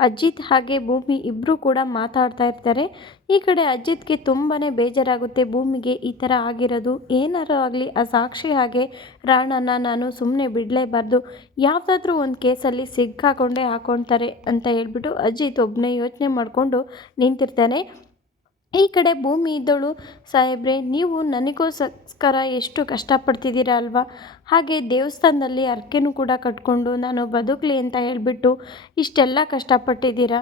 ಅಜಿತ್ ಹಾಗೆ ಭೂಮಿ ಇಬ್ಬರು ಕೂಡ ಮಾತಾಡ್ತಾ ಇರ್ತಾರೆ. ಈ ಕಡೆ ಅಜಿತ್ಗೆ ತುಂಬಾ ಬೇಜಾರಾಗುತ್ತೆ. ಭೂಮಿಗೆ ಈ ಥರ ಆಗಿರೋದು ಏನಾರು ಆಗಲಿ, ಆ ಸಾಕ್ಷಿ ಹಾಗೆ ರಾಣನ ನಾನು ಸುಮ್ಮನೆ ಬಿಡಲೇಬಾರ್ದು. ಯಾವುದಾದ್ರೂ ಒಂದು ಕೇಸಲ್ಲಿ ಸಿಕ್ಕಾಕೊಂಡೇ ಹಾಕೊಳ್ತಾರೆ ಅಂತ ಹೇಳ್ಬಿಟ್ಟು ಅಜಿತ್ ಒಬ್ಬನೇ ಯೋಚನೆ ಮಾಡಿಕೊಂಡು ನಿಂತಿರ್ತಾನೆ. ಈ ಕಡೆ ಭೂಮಿ ಇದ್ದವಳು ಸಾಹೇಬ್ರೆ, ನೀವು ನನಗೋಸ್ಕರ ಎಷ್ಟು ಕಷ್ಟಪಡ್ತಿದ್ದೀರಾ ಅಲ್ವಾ? ಹಾಗೆ ದೇವಸ್ಥಾನದಲ್ಲಿ ಅರ್ಕೆನೂ ಕೂಡ ಕಟ್ಕೊಂಡು ನಾನು ಬದುಕಲಿ ಅಂತ ಹೇಳಿಬಿಟ್ಟು ಇಷ್ಟೆಲ್ಲ ಕಷ್ಟಪಟ್ಟಿದ್ದೀರಾ?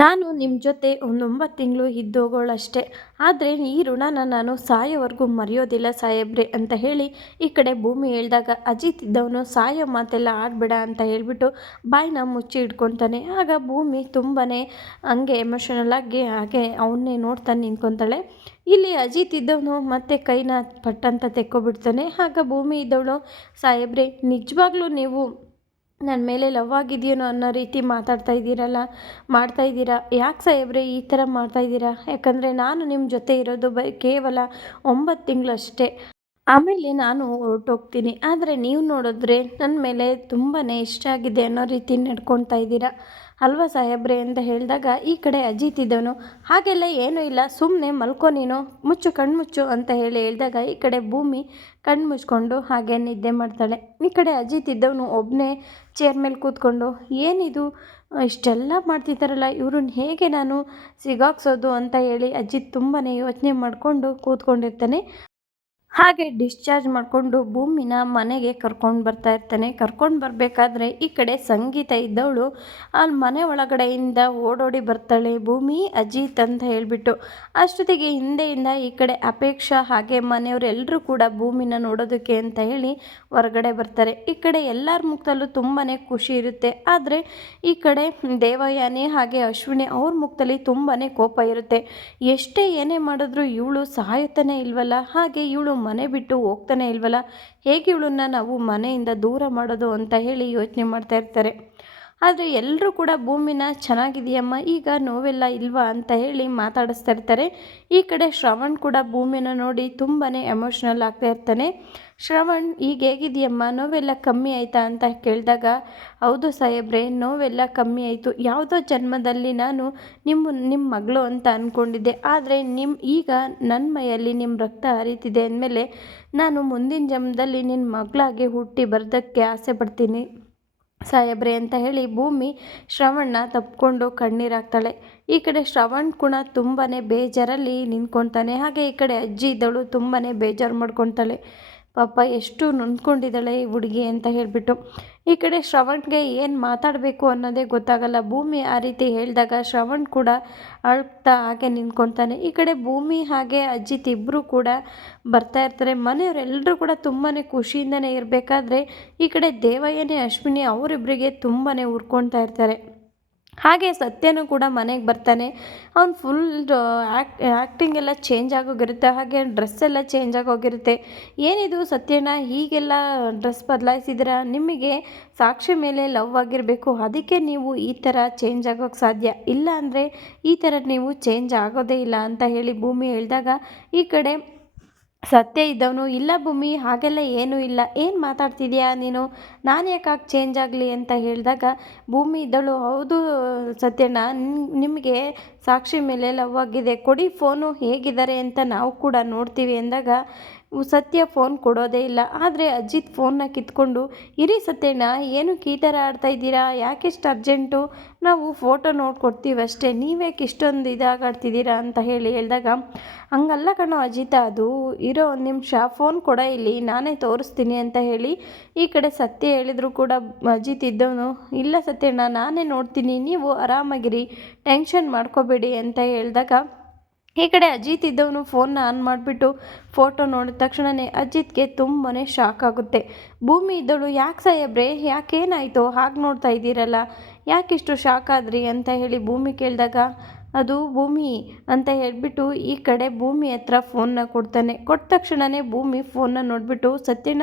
ನಾನು ನಿಮ್ಮ ಜೊತೆ ಒಂದೊಂಬತ್ತು ತಿಂಗಳು ಇದ್ದೋಗೋಳಷ್ಟೇ. ಆದರೆ ಈ ಋಣನ ನಾನು ಸಾಯೋವರೆಗೂ ಮರೆಯೋದಿಲ್ಲ ಸಾಹೇಬ್ರೆ ಅಂತ ಹೇಳಿ ಈ ಕಡೆ ಭೂಮಿ ಹೇಳಿದಾಗ ಅಜಿತ್ ಇದ್ದವನು ಸಾಯೋ ಮಾತೆಲ್ಲ ಆಡಬೇಡ ಅಂತ ಹೇಳಿಬಿಟ್ಟು ಬಾಯಿನ ಮುಚ್ಚಿ ಇಟ್ಕೊತಾನೆ. ಆಗ ಭೂಮಿ ತುಂಬಾ ಹಂಗೆ ಎಮೋಷನಲ್ ಆಗಿ ಹಾಗೆ ಅವನ್ನೇ ನೋಡ್ತಾನೆ ನಿಂತ್ಕೊತಾಳೆ. ಇಲ್ಲಿ ಅಜಿತ್ ಇದ್ದವನು ಮತ್ತೆ ಕೈನ ಪಟ್ಟಂತ ತೆಕ್ಕೊಬಿಡ್ತಾನೆ. ಆಗ ಭೂಮಿ ಇದ್ದವಳು, ಸಾಹೇಬ್ರೆ, ನಿಜವಾಗ್ಲೂ ನೀವು ನನ್ನ ಮೇಲೆ ಲವ್ ಆಗಿದೆಯೇನೋ ಅನ್ನೋ ರೀತಿ ಮಾತಾಡ್ತಾ ಇದ್ದೀರಲ್ಲ, ಮಾಡ್ತಾ ಇದ್ದೀರಾ? ಯಾಕೆ ಸಾಹೇಬ್ರೆ ಈ ಥರ ಮಾಡ್ತಾ ಇದ್ದೀರಾ? ಯಾಕಂದರೆ ನಾನು ನಿಮ್ಮ ಜೊತೆ ಇರೋದು ಬೈ ಕೇವಲ ಒಂಬತ್ತು ತಿಂಗಳಷ್ಟೇ. ಆಮೇಲೆ ನಾನು ಹೊರಟೋಗ್ತೀನಿ. ಆದರೆ ನೀವು ನೋಡಿದ್ರೆ ನನ್ನ ಮೇಲೆ ತುಂಬಾ ಇಷ್ಟ ಆಗಿದೆ ಅನ್ನೋ ರೀತಿ ನಡ್ಕೊತಾ ಇದ್ದೀರಾ? ಅಲ್ವಾ ಸಾಹೇಬ್ರೆ ಅಂತ ಹೇಳಿದಾಗ ಈ ಕಡೆ ಅಜಿತ್ ಇದ್ದವನು, ಹಾಗೆಲ್ಲ ಏನೂ ಇಲ್ಲ ಸುಮ್ಮನೆ ಮಲ್ಕೋ ನೀನು, ಮುಚ್ಚು ಕಣ್ಮುಚ್ಚು ಅಂತ ಹೇಳಿ ಹೇಳಿದಾಗ ಈ ಕಡೆ ಭೂಮಿ ಕಣ್ಣು ಮುಚ್ಕೊಂಡು ಹಾಗೆ ನಿದ್ದೆ ಮಾಡ್ತಾಳೆ. ಈ ಕಡೆ ಅಜಿತ್ ಇದ್ದವನು ಒಬ್ಬನೇ ಚೇರ್ ಮೇಲೆ ಕೂತ್ಕೊಂಡು, ಏನಿದು? ಇಷ್ಟೆಲ್ಲ ಮಾಡ್ತಿದ್ದಾರಲ್ಲ, ಇವ್ರನ್ನ ಹೇಗೆ ನಾನು ಸಿಗಾಕ್ಸೋದು? ಅಂತ ಹೇಳಿ ಅಜಿತ್ ತುಂಬಾ ಯೋಚನೆ ಮಾಡಿಕೊಂಡು ಕೂತ್ಕೊಂಡಿರ್ತಾನೆ. ಹಾಗೆ ಡಿಸ್ಚಾರ್ಜ್ ಮಾಡಿಕೊಂಡು ಭೂಮಿನ ಮನೆಗೆ ಕರ್ಕೊಂಡು ಬರ್ತಾ ಇರ್ತಾನೆ. ಕರ್ಕೊಂಡು ಬರಬೇಕಾದ್ರೆ ಈ ಕಡೆ ಸಂಗೀತ ಇದ್ದವಳು ಅಲ್ಲಿ ಮನೆ ಒಳಗಡೆಯಿಂದ ಓಡೋಡಿ ಬರ್ತಾಳೆ. ಭೂಮಿ ಅಜಿತ್ ಅಂತ ಹೇಳಿಬಿಟ್ಟು ಅಷ್ಟೊತ್ತಿಗೆ ಹಿಂದೆಯಿಂದ ಈ ಕಡೆ ಅಪೇಕ್ಷಾ ಹಾಗೆ ಮನೆಯವರೆಲ್ಲರೂ ಕೂಡ ಭೂಮಿನ ನೋಡೋದಕ್ಕೆ ಅಂತ ಹೇಳಿ ಹೊರಗಡೆ ಬರ್ತಾರೆ. ಈ ಕಡೆ ಎಲ್ಲರ ಮುಖದಲ್ಲೂ ತುಂಬಾ ಖುಷಿ ಇರುತ್ತೆ. ಆದರೆ ಈ ಕಡೆ ದೇವಯಾನಿ ಹಾಗೆ ಅಶ್ವಿನಿ ಅವ್ರ ಮುಖದಲ್ಲಿ ತುಂಬಾ ಕೋಪ ಇರುತ್ತೆ. ಎಷ್ಟೇ ಏನೇ ಮಾಡಿದ್ರು ಇವಳು ಸಾಯುತ್ತಾನೆ ಇಲ್ವಲ್ಲ? ಹಾಗೆ ಇವಳು ಮನೆ ಬಿಟ್ಟು ಹೋಗ್ತಾನೆ ಇಲ್ವಲ್ಲ? ಹೇಗೆ ಇವಳನ್ನ ನಾವು ಮನೆಯಿಂದ ದೂರ ಮಾಡೋದು ಅಂತ ಹೇಳಿ ಯೋಚನೆ ಮಾಡ್ತಾ ಇರ್ತಾರೆ. ಆದರೆ ಎಲ್ಲರೂ ಕೂಡ ಭೂಮಿನ ಚೆನ್ನಾಗಿದೆಯಮ್ಮ, ಈಗ ನೋವೆಲ್ಲ ಇಲ್ವಾ ಅಂತ ಹೇಳಿ ಮಾತಾಡಿಸ್ತಾ ಇರ್ತಾರೆ. ಈ ಕಡೆ ಶ್ರವಣ್ ಕೂಡ ಭೂಮಿನ ನೋಡಿ ತುಂಬಾ ಎಮೋಷ್ನಲ್ ಆಗ್ತಾ ಇರ್ತಾನೆ. ಶ್ರವಣ್, ಈಗ ಹೇಗಿದೆಯಮ್ಮ ನೋವೆಲ್ಲ ಕಮ್ಮಿ ಆಯಿತಾ? ಅಂತ ಕೇಳಿದಾಗ, ಹೌದು ಸಾಹೇಬ್ರೆ, ನೋವೆಲ್ಲ ಕಮ್ಮಿ ಆಯಿತು. ಯಾವುದೋ ಜನ್ಮದಲ್ಲಿ ನಾನು ನಿಮ್ಮ ನಿಮ್ಮ ಮಗಳು ಅಂತ ಅಂದ್ಕೊಂಡಿದ್ದೆ ಆದರೆ ನಿಮ್ಮ ಈಗ ನನ್ನ ಮೈಯಲ್ಲಿ ನಿಮ್ಮ ರಕ್ತ ಹರಿತಿದೆ ಅಂದಮೇಲೆ ನಾನು ಮುಂದಿನ ಜನ್ಮದಲ್ಲಿ ನಿನ್ನ ಮಗಳಾಗಿ ಹುಟ್ಟಿ ಬರೋದಕ್ಕೆ ಆಸೆ ಪಡ್ತೀನಿ. ಸಾಹೇಬ್ರೆ ಅಂತ ಹೇಳಿ ಭೂಮಿ ಶ್ರವಣ್ನ ತಪ್ಪಿಕೊಂಡು ಕಣ್ಣೀರಾಗ್ತಾಳೆ. ಈ ಕಡೆ ಶ್ರವಣ್ ಕೂಡ ತುಂಬಾ ಬೇಜಾರಲ್ಲಿ ನಿಂತ್ಕೊತಾನೆ. ಹಾಗೆ ಈ ಕಡೆ ಅಜ್ಜಿ ಇದ್ದಳು ತುಂಬಾ ಬೇಜಾರು ಮಾಡ್ಕೊತಾಳೆ. ಪಾಪ ಎಷ್ಟು ನೊಂದ್ಕೊಂಡಿದ್ದಾಳೆ ಈ ಹುಡುಗಿ ಅಂತ ಹೇಳಿಬಿಟ್ಟು. ಈ ಕಡೆ ಶ್ರವಣ್ಗೆ ಏನು ಮಾತಾಡಬೇಕು ಅನ್ನೋದೇ ಗೊತ್ತಾಗಲ್ಲ. ಭೂಮಿ ಆ ರೀತಿ ಹೇಳಿದಾಗ ಶ್ರವಣ್ ಕೂಡ ಅಳ್ತಾ ಹಾಗೆ ನಿಂತ್ಕೊತಾನೆ. ಈ ಕಡೆ ಭೂಮಿ ಹಾಗೆ ಅಜ್ಜಿತ್ ಇಬ್ಬರು ಕೂಡ ಬರ್ತಾ ಇರ್ತಾರೆ. ಮನೆಯವರೆಲ್ಲರೂ ಕೂಡ ತುಂಬಾ ಖುಷಿಯಿಂದನೇ ಇರಬೇಕಾದ್ರೆ ಈ ಕಡೆ ದೇವಯ್ಯನೇ, ಅಶ್ವಿನಿ ಅವರಿಬ್ಬರಿಗೆ ತುಂಬಾ ಉರ್ಕೊಳ್ತಾ ಇರ್ತಾರೆ. ಹಾಗೆ ಸತ್ಯನೂ ಕೂಡ ಮನೆಗೆ ಬರ್ತಾನೆ. ಅವ್ನು ಫುಲ್ ಆ್ಯಕ್ಟ್ ಆ್ಯಕ್ಟಿಂಗ್ ಎಲ್ಲ ಚೇಂಜ್ ಆಗೋಗಿರುತ್ತೆ, ಹಾಗೆ ಡ್ರೆಸ್ ಎಲ್ಲ ಚೇಂಜ್ ಆಗೋಗಿರುತ್ತೆ. ಏನಿದು ಸತ್ಯನ ಹೀಗೆಲ್ಲ ಡ್ರೆಸ್ ಬದಲಾಯಿಸಿದ್ರ ನಿಮಗೆ ಸಾಕ್ಷಿ ಮೇಲೆ ಲವ್ ಆಗಿರಬೇಕು. ಅದಕ್ಕೆ ನೀವು ಈ ಥರ ಚೇಂಜ್ ಆಗೋಕ್ಕೆ ಸಾಧ್ಯ? ಇಲ್ಲ ಅಂದರೆ ಈ ಥರ ನೀವು ಚೇಂಜ್ ಆಗೋದೇ ಇಲ್ಲ ಅಂತ ಹೇಳಿ ಭೂಮಿ ಹೇಳಿದಾಗ ಈ ಕಡೆ ಸತ್ಯ ಇದ್ದವನು, ಇಲ್ಲ ಭೂಮಿ, ಹಾಗೆಲ್ಲ ಏನೂ ಇಲ್ಲ. ಏನು ಮಾತಾಡ್ತಿದ್ಯಾ ನೀನು? ನಾನು ಯಾಕಾಗಿ ಚೇಂಜ್ ಆಗಲಿ? ಅಂತ ಹೇಳಿದಾಗ, ಭೂಮಿ ಇದ್ದಳು. ಹೌದು ಸತ್ಯಣ್ಣ ನಿಮಗೆ ಸಾಕ್ಷಿ ಮೇಲೆ ಲವ್ ಆಗಿದೆ. ಕೊಡಿ ಫೋನು ಹೇಗಿದ್ದಾರೆ ಅಂತ ನಾವು ಕೂಡ ನೋಡ್ತೀವಿ ಅಂದಾಗ ಸತ್ಯ ಫೋನ್ ಕೊಡೋದೇ ಇಲ್ಲ. ಆದರೆ ಅಜಿತ್ ಫೋನ್ನ ಕಿತ್ಕೊಂಡು, ಇರಿ ಸತ್ಯಣ್ಣ, ಏನು ಈ ಥರ ಆಡ್ತಾ ಇದ್ದೀರಾ? ಯಾಕೆಷ್ಟು ಅರ್ಜೆಂಟು? ನಾವು ಫೋಟೋ ನೋಡ್ಕೊಡ್ತೀವಿ ಅಷ್ಟೇ. ನೀವ್ಯಾಕೆ ಇಷ್ಟೊಂದು ಇದಾಗಾಡ್ತಿದ್ದೀರಾ? ಅಂತ ಹೇಳಿ ಹೇಳಿದಾಗ, ಹಂಗಲ್ಲ ಕಣೋ ಅಜಿತ, ಅದು ಇರೋ ಒಂದು ನಿಮಿಷ. ಫೋನ್ ಕೊಡ ಇಲ್ಲಿ. ನಾನೇ ತೋರಿಸ್ತೀನಿ ಅಂತ ಹೇಳಿ ಈ ಕಡೆ ಸತ್ಯ ಹೇಳಿದರೂ ಕೂಡ ಅಜಿತ್ ಇದ್ದವನು, ಇಲ್ಲ ಸತ್ಯಣ್ಣ, ನಾನೇ ನೋಡ್ತೀನಿ. ನೀವು ಆರಾಮಾಗಿರಿ. ಟೆನ್ಷನ್ ಮಾಡ್ಕೋಬೇಡಿ ಅಂತ ಹೇಳಿದಾಗ ಈ ಕಡೆ ಅಜಿತ್ ಇದ್ದವನು ಫೋನ್ನ ಆನ್ ಮಾಡಿಬಿಟ್ಟು ಫೋಟೋ ನೋಡಿದ ತಕ್ಷಣವೇ ಅಜಿತ್ಗೆ ತುಂಬಾ ಶಾಕ್ ಆಗುತ್ತೆ. ಭೂಮಿ ಇದ್ದವಳು ಯಾಕೆ ಸಾಹೇಬ್ರೆ, ಯಾಕೇನಾಯಿತು? ಹಾಗೆ ನೋಡ್ತಾ ಇದ್ದೀರಲ್ಲ? ಯಾಕಿಷ್ಟು ಶಾಕ್ ಆದ್ರಿ? ಅಂತ ಹೇಳಿ ಭೂಮಿ ಕೇಳಿದಾಗ, ಅದು ಭೂಮಿ ಅಂತ ಹೇಳಿಬಿಟ್ಟು ಈ ಕಡೆ ಭೂಮಿ ಹತ್ರ ಫೋನ್ನ ಕೊಡ್ತಾನೆ. ಕೊಟ್ಟ ತಕ್ಷಣವೇ ಭೂಮಿ ಫೋನ್ನ ನೋಡಿಬಿಟ್ಟು, ಸತ್ಯಣ್ಣ,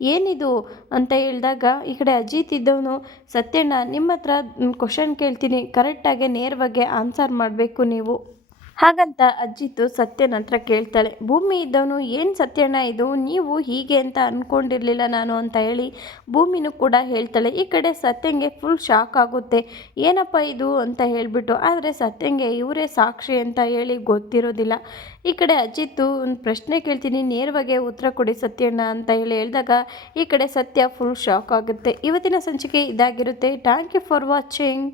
ಏನಿದು? ಅಂತ ಹೇಳಿದಾಗ, ಈ ಕಡೆ ಅಜಿತ್ ಇದ್ದವನು, ಸತ್ಯಣ್ಣ ನಿಮ್ಮ ಹತ್ರ ಕ್ವಶನ್ ಕೇಳ್ತೀನಿ. ಕರೆಕ್ಟಾಗಿ ನೇರವಾಗಿ ಆನ್ಸರ್ ಮಾಡಬೇಕು ನೀವು. ಹಾಗಂತ ಅಜ್ಜಿತು ಸತ್ಯನ ಹತ್ರ ಕೇಳ್ತಾಳೆ, ಭೂಮಿ ಇದ್ದವನು ಏನು ಸತ್ಯಣ್ಣ ಇದು? ನೀವು ಹೀಗೆ ಅಂತ ಅಂದ್ಕೊಂಡಿರಲಿಲ್ಲ ನಾನು ಅಂತ ಹೇಳಿ ಭೂಮಿನೂ ಕೂಡ ಹೇಳ್ತಾಳೆ, ಈ ಕಡೆ ಸತ್ಯಂಗೆ ಫುಲ್ ಶಾಕ್ ಆಗುತ್ತೆ, ಏನಪ್ಪ ಇದು ಅಂತ ಹೇಳಿಬಿಟ್ಟು, ಆದರೆ ಸತ್ಯಂಗೆ ಇವರೇ ಸಾಕ್ಷಿ ಅಂತ ಹೇಳಿ ಗೊತ್ತಿರೋದಿಲ್ಲ. ಈ ಕಡೆ ಅಜಿತ್ತು ಒಂದು ಪ್ರಶ್ನೆ ಕೇಳ್ತೀನಿ, ನೇರವಾಗಿ ಉತ್ತರ ಕೊಡಿ ಸತ್ಯಣ್ಣ ಅಂತ ಹೇಳಿ ಹೇಳಿದಾಗ, ಈ ಕಡೆ ಸತ್ಯ ಫುಲ್ ಶಾಕ್ ಆಗುತ್ತೆ. ಇವತ್ತಿನ ಸಂಚಿಕೆ ಇದಾಗಿರುತ್ತೆ ಥ್ಯಾಂಕ್ ಯು ಫಾರ್ ವಾಚಿಂಗ್